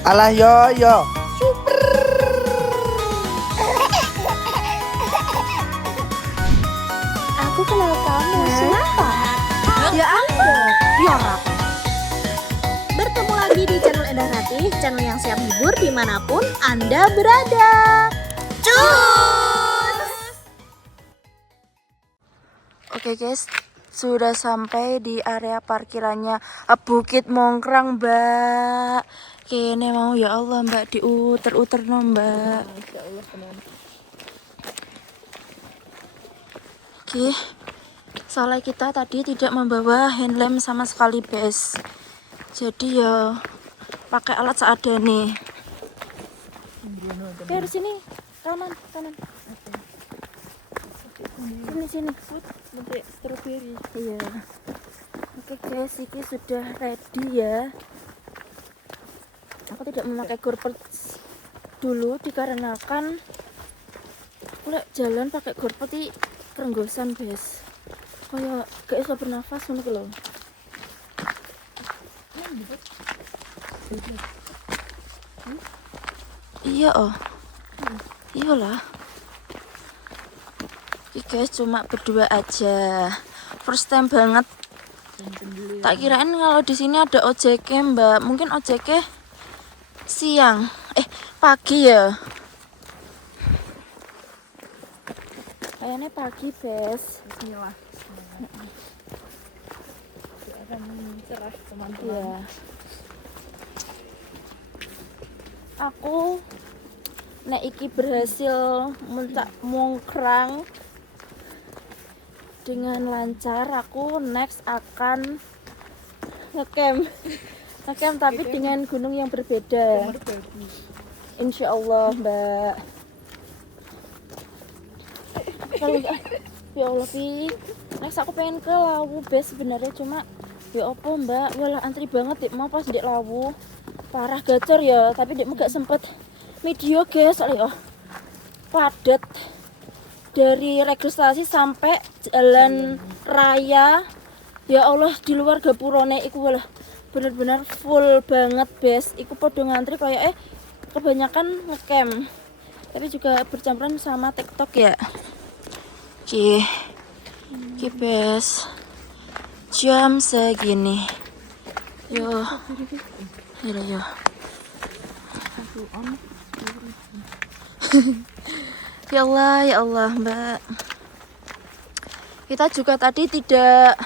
Alah yo yo. Aku kenal kamu. Siapa? Ya ampun, Tiara. Bertemu lagi di channel Endah Ratih, channel yang siap hibur dimanapun Anda berada. Cus! Oke guys, sudah sampai di area parkirannya Bukit Mongkrang, Mbak. Kene mau ya Allah, Mbak, diuter-uter no, Mbak. Oke. Soalnya kita tadi tidak membawa handlem sama sekali, guys. Jadi ya pakai alat seadanya. Oke, di sini. Kanan. Sini. Nanti strawberry. Iya. Oke guys, ini sudah ready ya. Aku tidak memakai gurpet dulu dikarenakan aku jalan pakai gurpet ini kerenggosan, guys. Kayak gak bisa bernafas ngono lho. Iya oh. Iyalah. Oke guys, cuma berdua aja. First time banget. Tak kirain kalau di sini ada ojeknya, Mbak. Mungkin ojeknya siang. Pagi ya. Kayaknya pagi, guys. Bismillah. Akan cerah, teman-teman. Iya. Aku nek iki berhasil mongkrang dengan lancar, aku next akan ngecamp tapi dengan gunung yang berbeda. Insya Allah, Mbak. Ya Allah, Pi. Next aku pengen ke Lawu base sebenarnya, cuma ya apa, Mbak, walah antri banget dek mau pas dek Lawu. Parah gacor ya, tapi dek gak sempet video guys, soalnya padat dari registrasi sampai jalan raya. Ya Allah, di luar gapurone iku walah bener-bener full banget, bes. Iku podo ngantri kayak kebanyakan ngecamp, tapi juga bercampuran sama TikTok ya. Oke, bes. Jam segini. Yo. Yo. Ya Allah, Mbak. Kita juga tadi tidak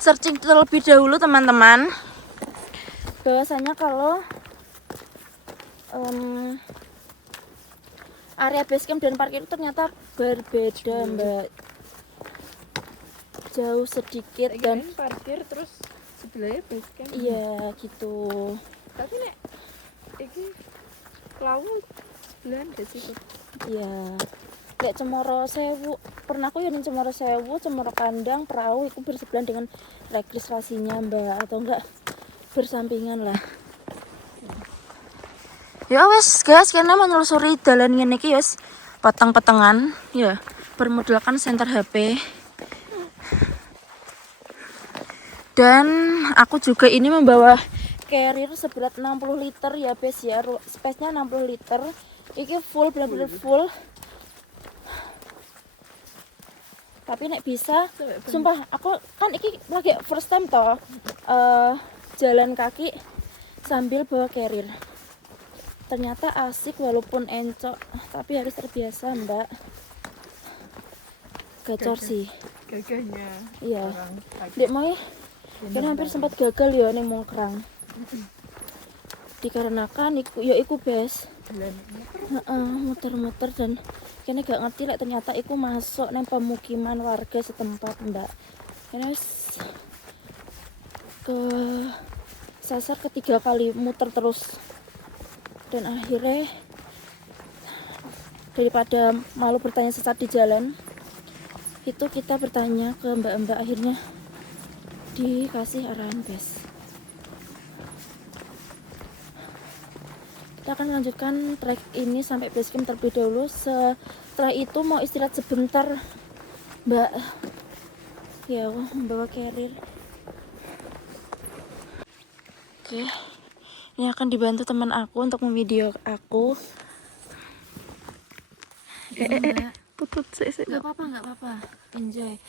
searching terlebih dahulu, teman-teman. Bahwasanya kalau area basecamp dan parkir itu ternyata berbeda, Mbak. Jauh sedikit dan parkir terus sebelahnya basecamp. Iya, gitu. Tapi nek iki Lawu sebelahan gak sih? Iya. Kayak Cemoro Sewu. Pernah aku yang Cemoro Sewu, Cemoro Kandang, Perahu itu bersebelahan dengan registrasinya, Mbak, atau enggak bersampingan lah. Ya wes guys, karena menelusuri dalan ngene iki wes peteng-petengan ya, bermodalkan senter HP. Dan aku juga ini membawa carrier seberat 60 liter ya, bes ya. Space-nya 60 liter. Iki full, benar-benar full. Tapi nek bisa, sumpah aku kan iki lagi first time toh jalan kaki sambil bawa carrier. Ternyata asik walaupun encok, tapi harus terbiasa, Mbak. Gacor sih. Gagahnya. Iya. Dek mau kan hampir sempat gagal ya ning Mongkrang. Dikarenakan iku bes. Muter-muter dan kene gak ngerti lek ternyata iku masuk neng pemukiman warga setempat, Mbak. Kene wis ke sasar ketiga kali muter terus. Dan akhirnya daripada malu bertanya sesat di jalan, itu kita bertanya ke mbak-mbak, akhirnya dikasih arahan, guys. Kita akan melanjutkan trek ini sampai basecamp terlebih dahulu. Setelah itu mau istirahat sebentar, Mbak. Ya, membawa carrier. Oke. Ini akan dibantu teman aku untuk memvideo aku. Tutut sih. Nggak apa-apa. Enjoy.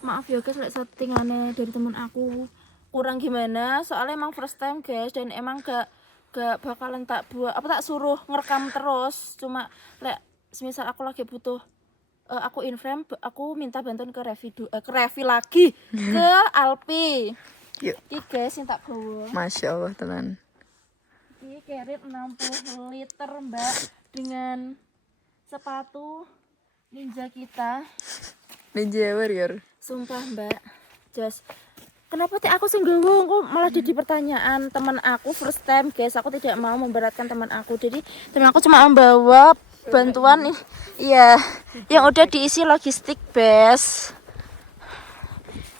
Maaf ya guys, like settingannya dari teman aku kurang gimana. Soalnya emang first time guys, dan emang gak bakalan tak buat tak suruh ngerekam terus. Cuma semisal aku lagi butuh aku in frame, aku minta bantuan ke Revi lagi ke Alpi. Yuk. Iki guys yang tak bawa. Masya Allah tenan. Ini carrier 60 liter mbak, dengan sepatu ninja kita. Ninja Warrior. Sumpah mbak, just kenapa aku senggowo kok malah jadi pertanyaan. Teman aku first time guys, aku tidak mau memberatkan teman aku, jadi teman aku cuma membawa bantuan iya yang udah diisi logistik bes.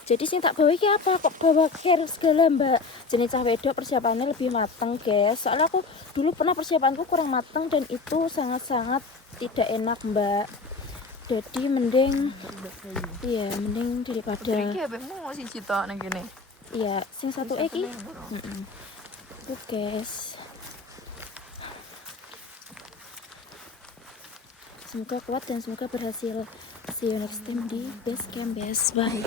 Jadi sing tak bawa iki apa kok bawa care segala mbak. Jenis cah wedok persiapannya lebih mateng guys, soalnya aku dulu pernah persiapanku kurang mateng dan itu sangat-sangat tidak enak mbak. Jadi mending daripada Iki abemu sing cita nang kene. iya sing satu iki. Tuh guys, semoga kuat dan semoga berhasil. See you next time di base camp guys, bye.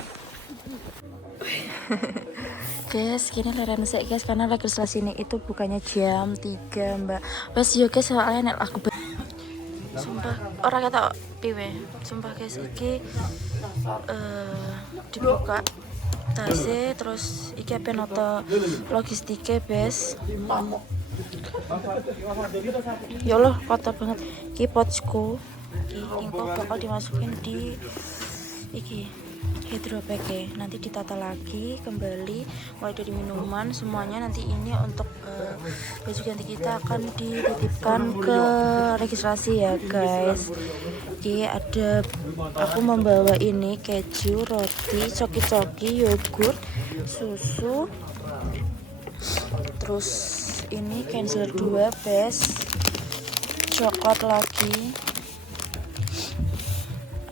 Guys, kini leren sek guys, karena registrasi ini itu bukannya jam 3 mbak. Pas yo guys, soalnya nek aku sumpah orang kata piwe. Sumpah guys, iki dibuka tase terus iki apa noto logistiknya bes. Ya Allah kotor banget. Iki potsku, iki info bakal dimasukin di iki hydropack ya. Nanti ditata lagi kembali mulai dari minuman semuanya. Nanti ini untuk baju ganti kita akan dititipkan ke registrasi ya guys. Oke, ada aku membawa ini keju, roti, coki-coki, yogurt, susu, terus ini cancer 2 bes, coklat lagi,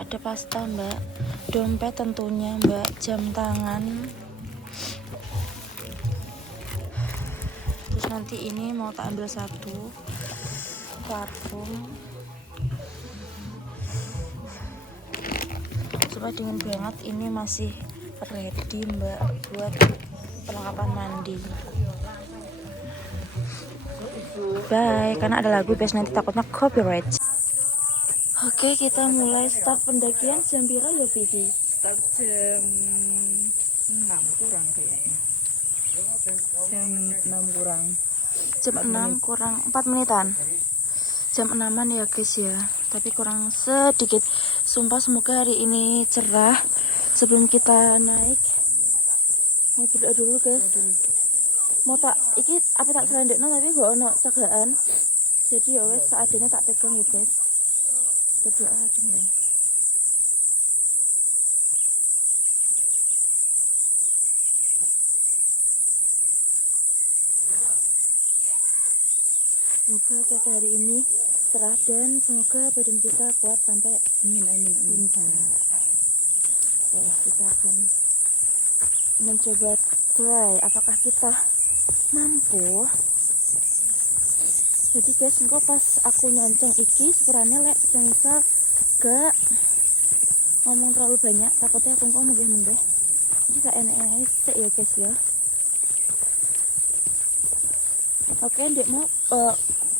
ada pasta mbak, dompet tentunya mbak, jam tangan, terus nanti ini mau tak ambil satu parfum. Coba dingin banget, ini masih ready mbak buat perlengkapan mandi. Bye, karena ada lagu guys, nanti takutnya copyright. Oke, kita mulai start pendakian jam berapa ya Vivi? Start jam 6 kurang kayaknya. Jam 6 kurang. Jam 6 kurang 4 menitan. Jam 6-an ya guys ya, tapi kurang sedikit. Sumpah semoga hari ini cerah. Sebelum kita naik, mau berdoa dulu guys. Mau tak iki apa tak selendekno tapi gak ono cagaan. Jadi ya wes seadanya tak pegang ya guys. Berdoa dimulai. Semoga cuaca hari ini cerah dan semoga badan kita kuat sampai Amin. puncak. Ya, kita akan mencoba try apakah kita mampu. Jadi guys, engko pas aku nyoncong iki sebenarnya lek semisal gak ngomong terlalu banyak, takutnya aku ngomong menggah. Jadi tak enak-enak sih ya guys ya. Oke, Dek mau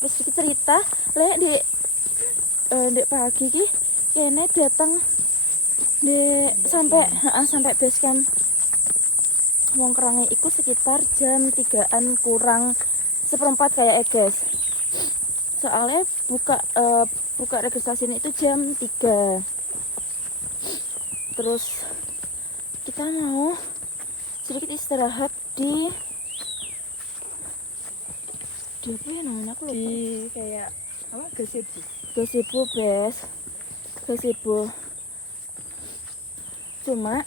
pas kita cerita lek Dek pagi ki kene datang di sampai base camp Wong Kerange iku sekitar jam 3-an kurang seperempat kayak guys. Soalnya buka registrasi ini itu jam 3. Terus kita mau sedikit istirahat di apa ya namanya, aku lupa. Di kayak apa? Gazebo bes. Gazebo. Cuma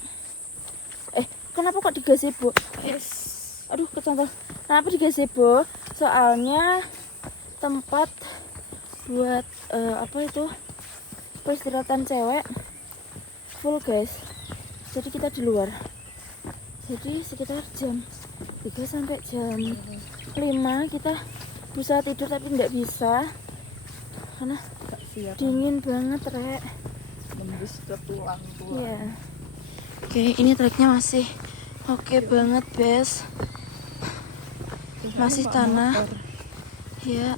kenapa kok di gazebo? Yes. Aduh kecantol. Kenapa di gazebo? Soalnya tempat buat apa itu peristirahatan cewek full guys. Jadi kita di luar. Jadi sekitar jam 3 sampai jam 5 kita berusaha tidur tapi nggak bisa karena Gak siap. dingin banget, Rek. Nembus ke tulang. Iya. Oke, ini treknya masih oke banget, Bes. Masih tanah. Ya.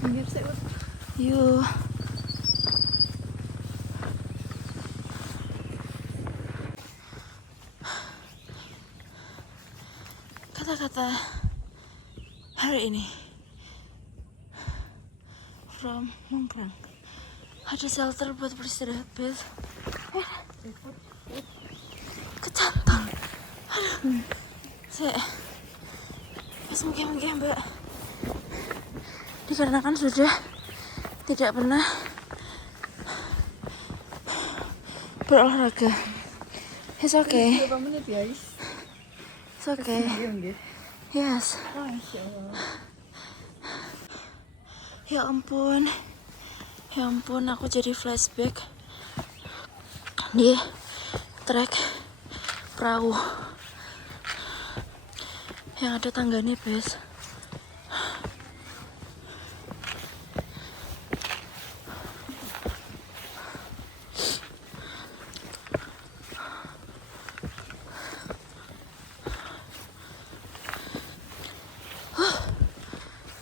Minggir sih, Ut. Yuk. Kata-kata hari ini from Mongkrang. Ada shelter buat beristirahat, Bes. Kecantol. Aduh. Saya Bes, mungkin Mbak. Dikarenakan sudah tidak pernah berolahraga. It's okay. Berapa menit ya, Is? It's okay. Nggih. Yes. Masya Allah. Ya ampun. Ya ampun, aku jadi flashback di trek perahu yang ada tangganya, Bes.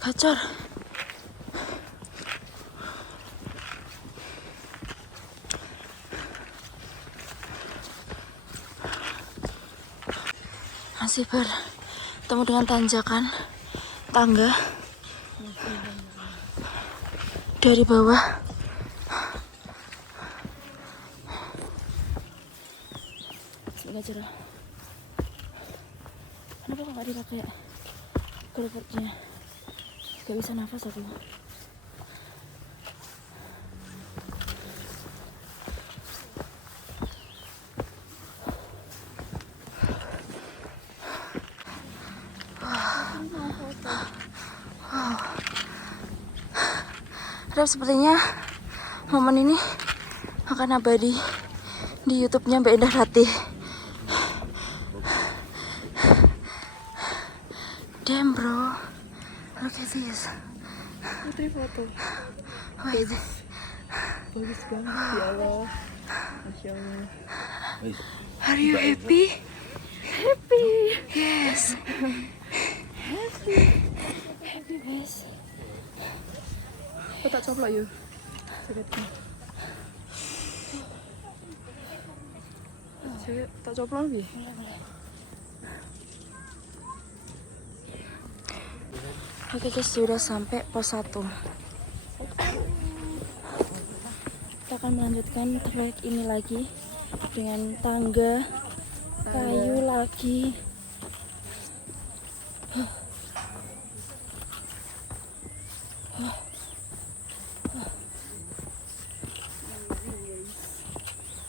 Gacor. Masih bertemu dengan tanjakan tangga dari bawah. Semoga cerah. Kenapa kok gak dipakai kerupuknya? Gak bisa nafas aku. Harap sepertinya momen ini akan abadi di YouTube-nya Mbak Indah Ratih. Damn bro, look at this. Putri foto. Wait. Bagus banget ya Allah. Masya Allah. Are you happy? Happy. Yes. Happy guys. Kok tak coplok yuk? Jaketnya. Jaket tak coplok lebih? Oke guys, sudah sampai pos 1. Kita akan melanjutkan trek ini lagi dengan tangga kayu lagi.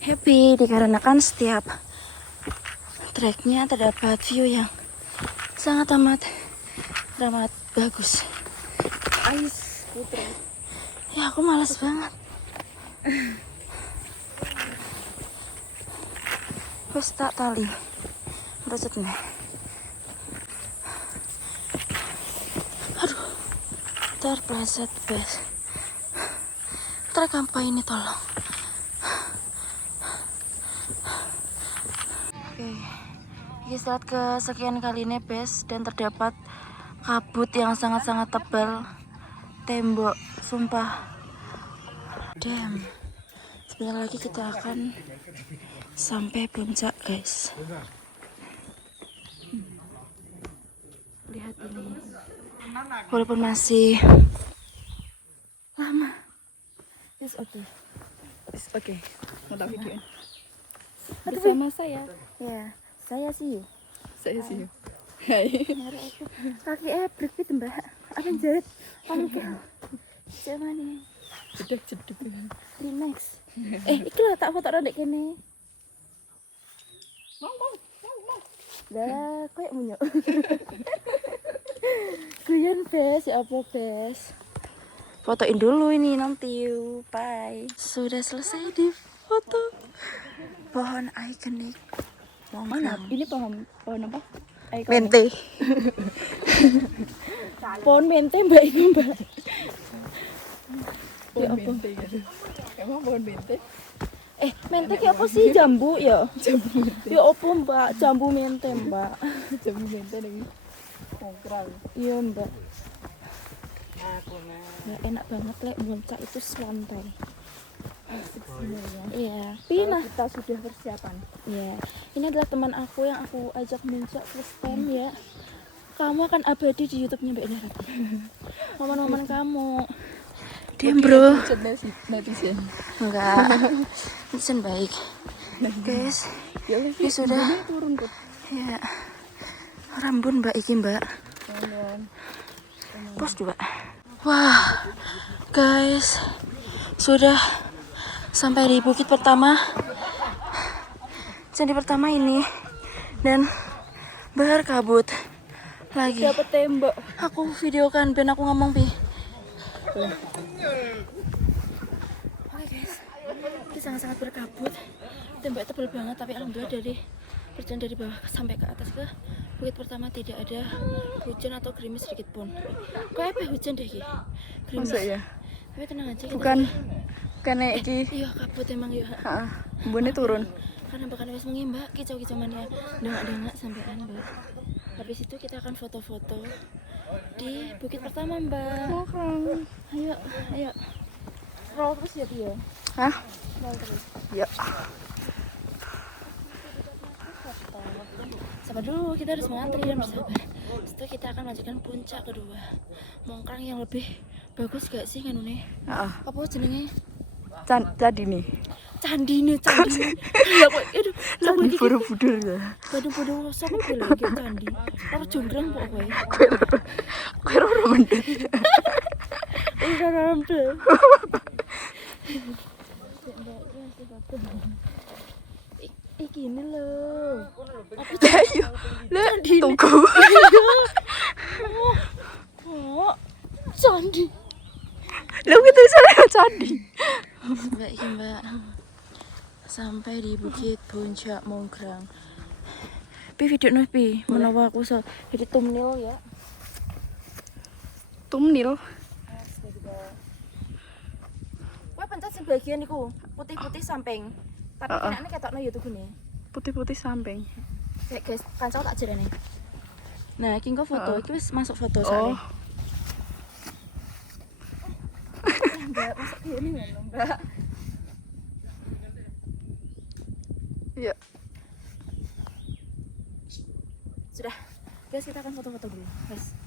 Happy dikarenakan setiap treknya terdapat view yang sangat amat bagus. Ais Putri. Ya aku malas banget. Wes tak tali. Rocet nih. Aduh. Terpleset, Bes. Trek apa ini tolong? Oke. Istirahat kesekian kali ini, Bes, dan terdapat kabut yang sangat-sangat tebal. Tembok, sumpah. Damn. Sebentar lagi kita akan sampai puncak, guys. Lihat ini. Walaupun masih lama. It's okay. Oke, mau tak videoin? Bersama saya. Ya, saya sih. Saya sih. Hai. Kaki berpit, Mbak. Apa yang jahit? Pangkel. Coba nih. Jedek. Remax. Iki lah tak foto ndek kene. Mau. Lah, koyo munyuk. Guyon, Bes, ya apa, Bes? fotoin dulu ini nanti. Bye. Sudah selesai di foto pohon ikonik. Mana? Ini pohon apa? Mente. Pohon mente mbak itu mbak. Pohon mente gitu. Emang pohon mente? Mente kayak apa sih, jambu ya? Ya apa mbak, jambu mente mbak. Jambu mente nih. Mongkrang. Iya mbak. Ya, enak banget lek muncak itu selantai. Asik sebenarnya. Iya. Pina. Kita sudah persiapan. Ya, ini adalah teman aku yang aku ajak muncak first time ya. Kamu akan abadi di YouTube-nya Mbak Darat. Momen-momen kamu. Diam bro. Netizen. Enggak. Netizen baik. Guys, ini sudah turun kok. ya. Rambun Mbak iki Mbak. Teman. Pos juga. Wah, guys, sudah sampai di bukit pertama. Candi pertama ini dan berkabut lagi. Dapat tembak. Aku videokan ben aku ngomong pi. Oke guys, ini sangat-sangat berkabut. Tembak tebal banget tapi alhamdulillah dari perjalanan dari bawah sampai ke atas ke bukit pertama tidak ada hujan atau gerimis sedikit pun. Kayak apa hujan deh ki? Gerimis. Masa ya? Tapi tenang aja. Kita Bukan nek iki. iya kabut emang ya. Heeh. Mbone turun. Karena bakal wes mengi mbak kicau-kicau mania dengak-dengak sampean mbak. Habis itu kita akan foto-foto di bukit pertama mbak. Mongkrang. Ayo, ayo. Roll terus ya Pio. Hah? Roll terus. Ya. Sabar dulu, kita harus mengantri dan bersabar. Setelah kita akan melanjutkan puncak kedua. Mongkrang yang lebih bagus gak sih kan nih? Heeh. Apa jenenge? Tadi nih. Candi nih, candi. Ya kok, aduh, Candi Borobudur ya. Bodoh-bodoh sama bilang kayak candi. Orang jonggrang pokoknya. Kowe ora mendhet. Iya, dalam tuh. Gini loh. Apa sih? Ayo. Lah tunggu. Oh, candi. Lah kita bisa lewat candi. Mbak, ini mbak. Sampai di bukit puncak Mongkrang. Pi video nih pi, menawa aku so jadi thumbnail ya. Tumnil. Kowe pencet sing bagian niku, putih-putih samping. Tapi Heeh. kenane ketokno YouTube ini. Putih-putih samping. Kayak guys, kancil tak jarane. Nah, iki engko foto, Heeh. iki wis masuk foto Oh. soalnya. Mbak, masuk gini ngono, Mbak. Iya. Sudah. Guys, kita akan foto-foto dulu. Guys.